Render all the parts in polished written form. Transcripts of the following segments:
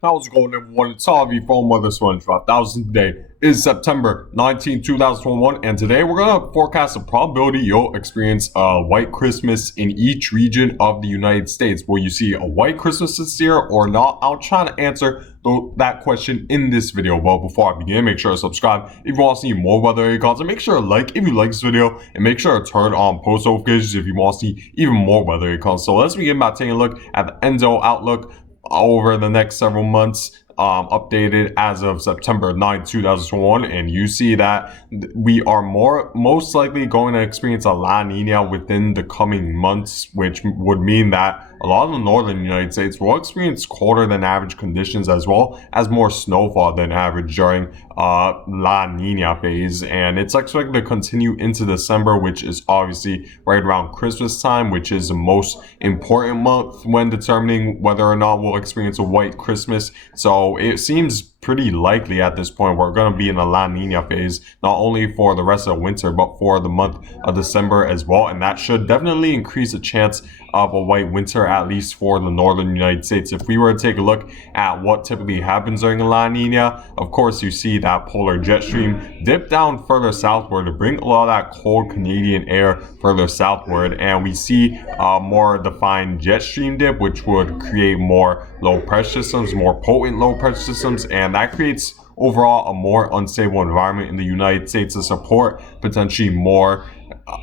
How's it going, everyone? It's Harvey from Weather SpongeBob. Today is September 19th, 2021, and today we're gonna forecast the probability you'll experience a white Christmas in each region of the United States. Will you see a white Christmas this year or not? I'll try to answer that question in this video. But before I begin, make sure to subscribe if you want to see more weather content. Make sure to like if you like this video, and make sure to turn on post notifications if you want to see even more weather content. So let's begin by taking a look at the Enzo outlook over the next several months, updated as of September 9th, 2021, and you see that we are most likely going to experience a La Nina within the coming months, which would mean that a lot of the northern United States will experience colder than average conditions, as well as more snowfall than average during La Nina phase, and it's expected to continue into December, which is obviously right around Christmas time, which is the most important month when determining whether or not we'll experience a white Christmas. So it seems pretty likely at this point we're going to be in a La Nina phase, not only for the rest of winter but for the month of December as well, and that should definitely increase the chance of a white winter, at least for the northern United States. If we were to take a look at what typically happens during a La Nina, of course you see that polar jet stream dip down further southward to bring a lot of that cold Canadian air further southward, and we see a more defined jet stream dip, which would create more low pressure systems, more potent low pressure systems, and that creates overall a more unstable environment in the United States to support potentially more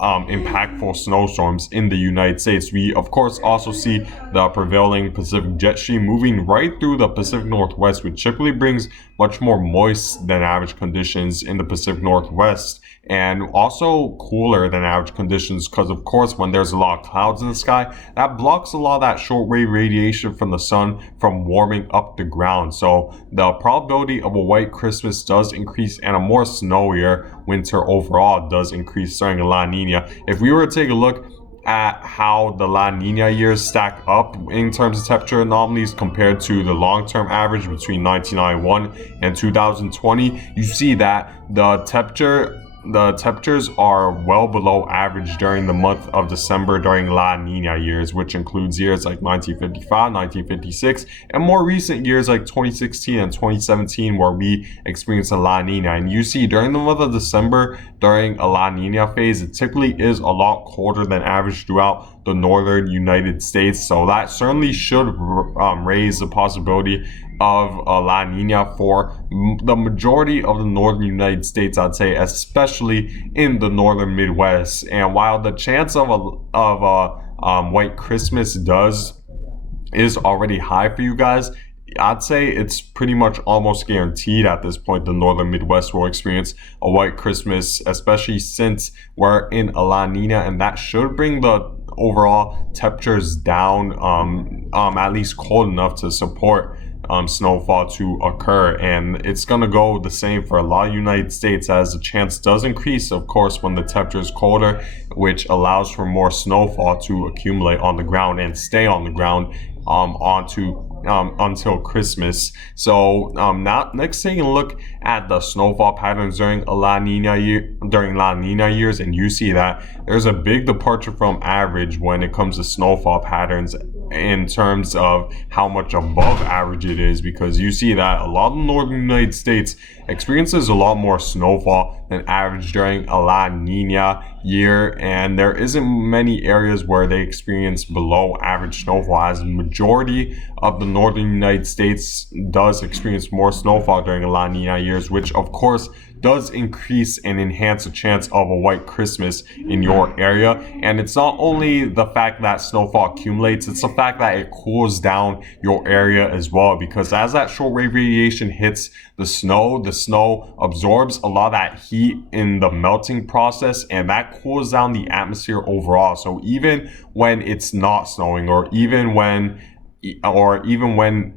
impactful snowstorms in the United States. We of course also see the prevailing Pacific jet stream moving right through the Pacific Northwest, which typically brings much more moist than average conditions in the Pacific Northwest, and also cooler than average conditions, because of course when there's a lot of clouds in the sky, that blocks a lot of that shortwave radiation from the sun from warming up the ground. So the probability of a white Christmas does increase, and a more snowier winter overall does increase during a La Nina. If we were to take a look at how the La Nina years stack up in terms of temperature anomalies compared to the long-term average between 1991 and 2020, you see that the temperatures are well below average during the month of December during La Nina years, which includes years like 1955, 1956, and more recent years like 2016 and 2017, where we experienced a La Nina. And you see during the month of December, during a La Nina phase, it typically is a lot colder than average throughout the northern United States. So that certainly should raise the possibility of a La Nina for the majority of the northern United States, I'd say, especially in the northern Midwest. And while the chance of a white Christmas is already high for you guys, I'd say it's pretty much almost guaranteed at this point the northern Midwest will experience a white Christmas, especially since we're in a La Nina, and that should bring the overall temperatures down, at least cold enough to support snowfall to occur. And it's going to go the same for a lot of United States, as the chance does increase, of course, when the temperature is colder, which allows for more snowfall to accumulate on the ground and stay on the ground until Christmas. So now next, taking a look at the snowfall patterns during La Nina years, and you see that there's a big departure from average when it comes to snowfall patterns in terms of how much above average it is, because you see that a lot of the northern United States experiences a lot more snowfall than average during a La Nina year, and there isn't many areas where they experience below average snowfall, as the majority of the northern United States does experience more snowfall during a La Nina years, which of course does increase and enhance the chance of a white Christmas in your area. And it's not only the fact that snowfall accumulates, it's the fact that it cools down your area as well, because as that shortwave radiation hits the snow absorbs a lot of that heat in the melting process, and that cools down the atmosphere overall. So even when it's not snowing, or even when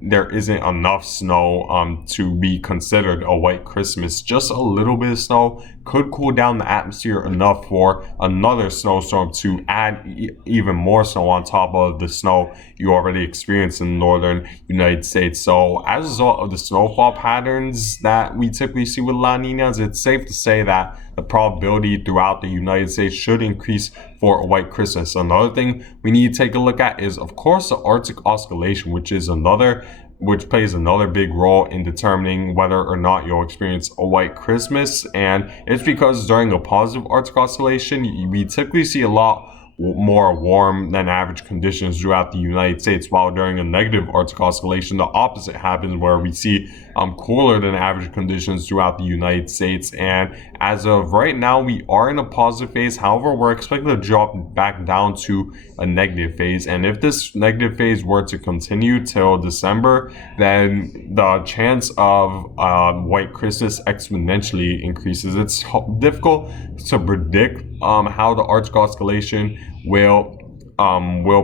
there isn't enough snow to be considered a white Christmas, just a little bit of snow could cool down the atmosphere enough for another snowstorm to add even more snow on top of the snow you already experienced in the northern United States. So as a result of the snowfall patterns that we typically see with La Ninas, it's safe to say that the probability throughout the United States should increase for a white Christmas. Another thing we need to take a look at is, of course, the Arctic oscillation, which is another which plays another big role in determining whether or not you'll experience a white Christmas. And it's because during a positive Arctic oscillation, we typically see a lot more warm than average conditions throughout the United States, while during a negative Arctic oscillation, the opposite happens where we see cooler than average conditions throughout the United States. And as of right now, we are in a positive phase. However, we're expected to drop back down to a negative phase. And if this negative phase were to continue till December, then the chance of white Christmas exponentially increases. It's difficult to predict how the Arctic oscillation will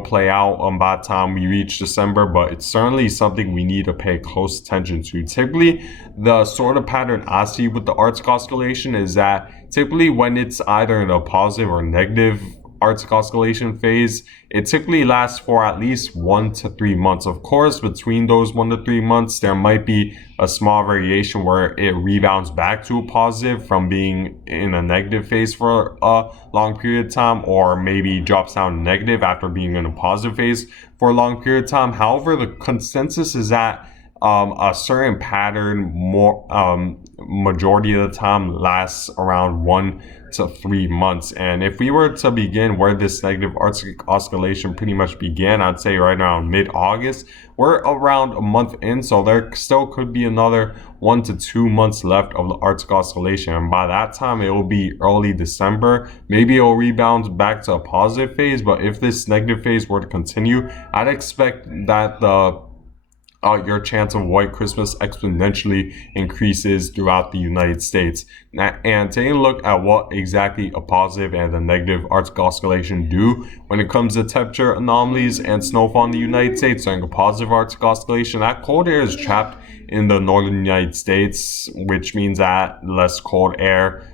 play out by the time we reach December, but it's certainly something we need to pay close attention to. Typically, the sort of pattern I see with the Arctic oscillation is that typically when it's either in a positive or negative Arctic oscillation phase, it typically lasts for at least 1 to 3 months. Of course, between those 1 to 3 months, there might be a small variation where it rebounds back to a positive from being in a negative phase for a long period of time, or maybe drops down negative after being in a positive phase for a long period of time. However, the consensus is that a certain pattern majority of the time lasts around 1 to 3 months. And if we were to begin where this negative Arctic oscillation pretty much began, I'd say right around mid-August, we're around a month in, so there still could be another 1 to 2 months left of the Arctic oscillation. And by that time, it will be early December. Maybe it'll rebound back to a positive phase, but if this negative phase were to continue, I'd expect that your chance of white Christmas exponentially increases throughout the United States. And taking a look at what exactly a positive and a negative Arctic oscillation do when it comes to temperature anomalies and snowfall in the United States. During a positive Arctic oscillation, that cold air is trapped in the northern United States, which means that less cold air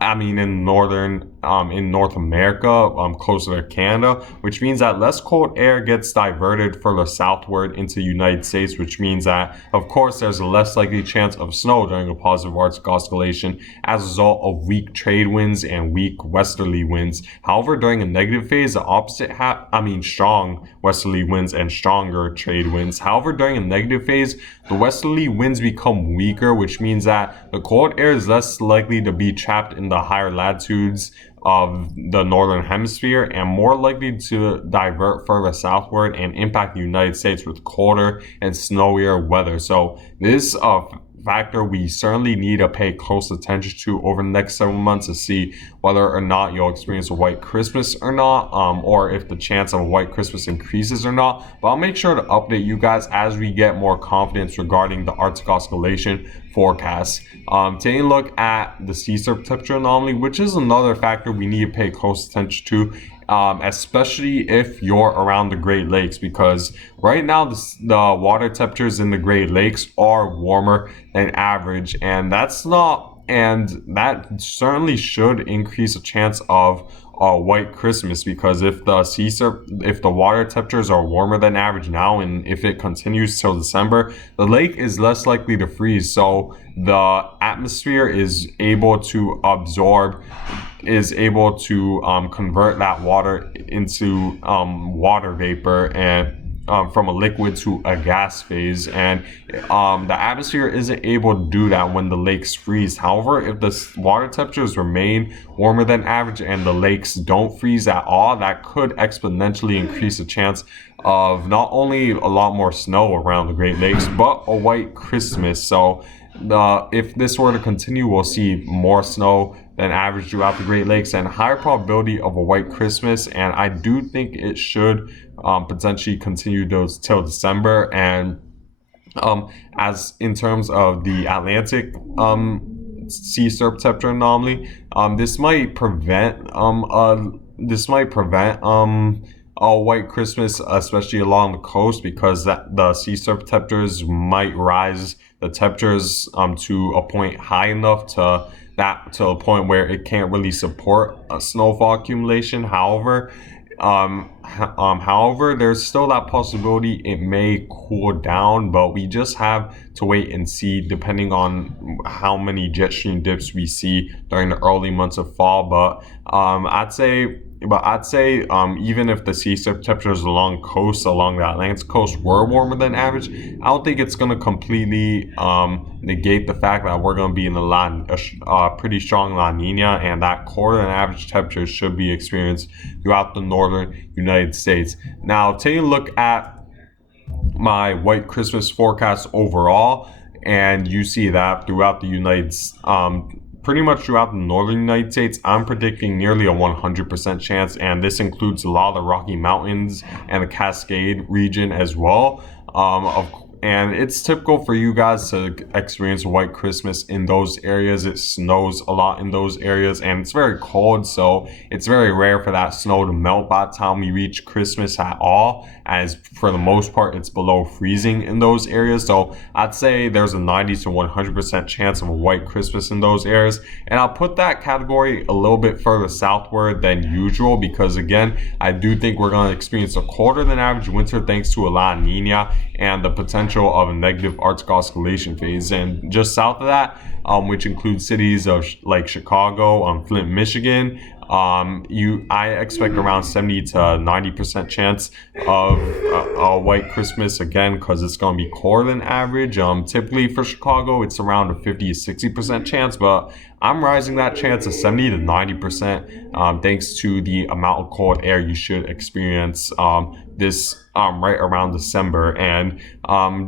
in North America, closer to Canada, which means that less cold air gets diverted further southward into the United States, which means that, of course, there's a less likely chance of snow during a positive Arctic oscillation as a result of weak trade winds and weak westerly winds. However, during a negative phase, the opposite strong westerly winds and stronger trade winds. However, during a negative phase, the westerly winds become weaker, which means that the cold air is less likely to be trapped in the higher latitudes of the northern hemisphere and more likely to divert further southward and impact the United States with colder and snowier weather. So this factor we certainly need to pay close attention to over the next several months to see whether or not you'll experience a white Christmas or not, or if the chance of a white Christmas increases or not. But I'll make sure to update you guys as we get more confidence regarding the Arctic oscillation forecast. Taking a look at the sea surface temperature anomaly, which is another factor we need to pay close attention to, especially if you're around the Great Lakes, because right now the water temperatures in the Great Lakes are warmer than average, and that certainly should increase a chance of white Christmas, because if the water temperatures are warmer than average now, and if it continues till December, the lake is less likely to freeze. So the atmosphere is able to convert that water into water vapor and from a liquid to a gas phase, and the atmosphere isn't able to do that when the lakes freeze. However, if the water temperatures remain warmer than average and the lakes don't freeze at all, that could exponentially increase the chance of not only a lot more snow around the Great Lakes, but a white Christmas. So if this were to continue, we'll see more snow than average throughout the Great Lakes and higher probability of a white Christmas. And I do think it should potentially continue till December. And as in terms of the Atlantic sea surf temperature anomaly, this might prevent a white Christmas, especially along the coast, because the sea surf temperatures might rise the temperatures to a point high enough to a point where it can't really support a snowfall accumulation. However, there's still that possibility it may cool down, but we just have to wait and see depending on how many jet stream dips we see during the early months of fall. But I'd say but I'd say even if the sea temperatures along the Atlantic coast were warmer than average, I don't think it's going to completely negate the fact that we're going to be in a pretty strong La Nina, and that colder than average temperatures should be experienced throughout the northern United States. Now, taking a look at my white Christmas forecast overall, and you see that throughout the pretty much throughout the northern United States, I'm predicting nearly a 100% chance, and this includes a lot of the Rocky Mountains and the Cascade region as well. And it's typical for you guys to experience a white Christmas in those areas. It snows a lot in those areas, and it's very cold, so it's very rare for that snow to melt by the time we reach Christmas at all, as for the most part it's below freezing in those areas. So I'd say there's a 90 to 100% chance of a white Christmas in those areas, and I'll put that category a little bit further southward than usual, because again, I do think we're going to experience a colder than average winter thanks to a La Nina and the potential of a negative Arctic oscillation phase. And just south of that, which includes cities of like Chicago, Flint, Michigan, I expect around 70 to 90% chance of a white Christmas, again because it's going to be colder than average. Typically for Chicago it's around a 50 to 60% chance, but I'm rising that chance to 70 to 90%, thanks to the amount of cold air you should experience this right around December. And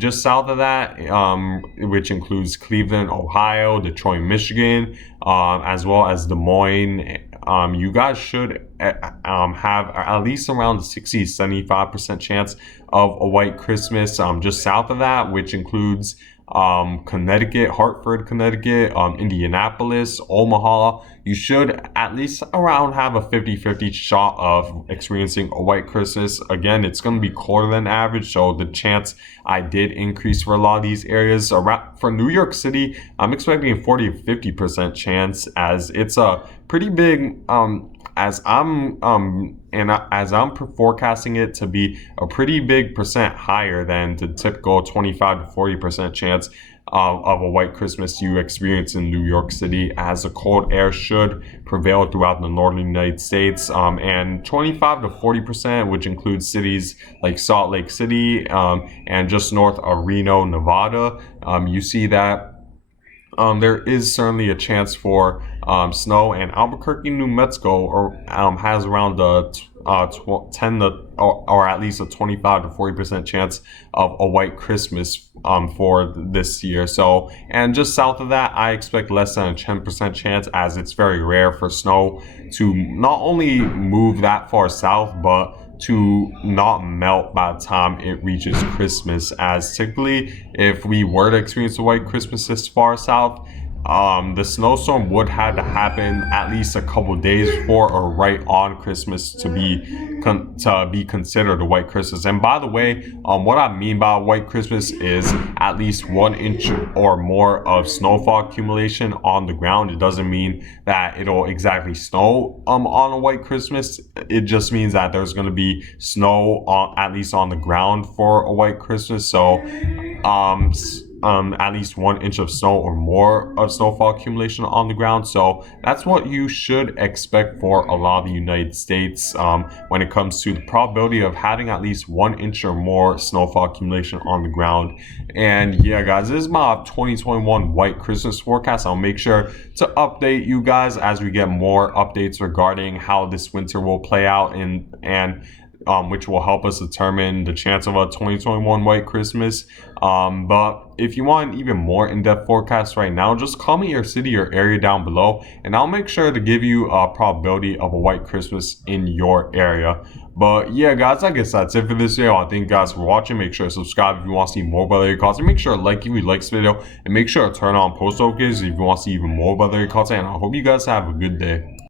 just south of that, which includes Cleveland, Ohio, Detroit, Michigan, as well as Des Moines, you guys should have at least around a 60 to 75% chance of a white Christmas. Just south of that, which includes Connecticut, Hartford, Connecticut, Indianapolis, Omaha, you should at least around have a 50-50 shot of experiencing a white Christmas. Again, it's going to be colder than average, so the chance I did increase for a lot of these areas. For New York City, I'm expecting a 40 to 50% chance, as it's a pretty big as I'm forecasting it to be a pretty big percent higher than the typical 25 to 40% chance of a white Christmas you experience in New York City, as the cold air should prevail throughout the northern United States. And 25 to 40%, which includes cities like Salt Lake City and just north of Reno, Nevada, you see that there is certainly a chance for snow, and Albuquerque, New Mexico, has around the 10 to, or at least a 25 to 40% chance of a white Christmas for this year. So, and just south of that, I expect less than a 10% chance, as it's very rare for snow to not only move that far south, but to not melt by the time it reaches Christmas, as typically if we were to experience a white Christmas this far south, the snowstorm would have to happen at least a couple days before or right on Christmas to be considered a white Christmas. And by the way, what I mean by white Christmas is at least 1 inch or more of snowfall accumulation on the ground. It doesn't mean that it'll exactly snow on a white Christmas. It just means that there's going to be snow at least on the ground for a white Christmas. So at least 1 inch of snow or more of snowfall accumulation on the ground. So that's what you should expect for a lot of the United States when it comes to the probability of having at least 1 inch or more snowfall accumulation on the ground. And yeah, guys, this is my 2021 white Christmas forecast. I'll make sure to update you guys as we get more updates regarding how this winter will play out, and which will help us determine the chance of a 2021 white Christmas. But if you want an even more in-depth forecast right now, just comment your city or area down below, and I'll make sure to give you a probability of a white Christmas in your area. But yeah, guys, I guess that's it for this video. I thank you guys for watching. Make sure to subscribe if you want to see more weather content. Make sure to like if you like this video, and make sure to turn on post notifications if you want to see even more weather content. And I hope you guys have a good day.